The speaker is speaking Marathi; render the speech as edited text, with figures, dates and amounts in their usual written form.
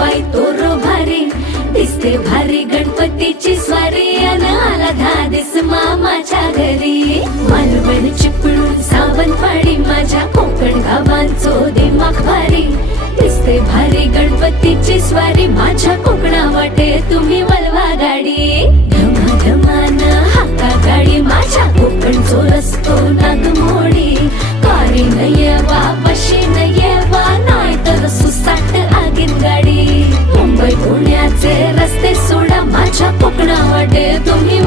बाई तोरो भारी दिसते भारी गणपतीची स्वारी अन आला धादिस मामाच्या घरी मालवण चिपळूण सावंतवाडी माझ्या कोकण गावांचो दिमाग भारी दिसते भारी गणपतीची स्वारी माझ्या कोकणा वाटे तुम्ही वलवा गाडी धमाधमान हाका गाडी माझ्या कोकणचो रस्तो नागमोडी कारी न येवा बशी न येवा नाही तर सुसाट आगीन गाडी मुंबई पुण्याचे रस्ते सोडा माझ्या कोकणा वाटे तुम्ही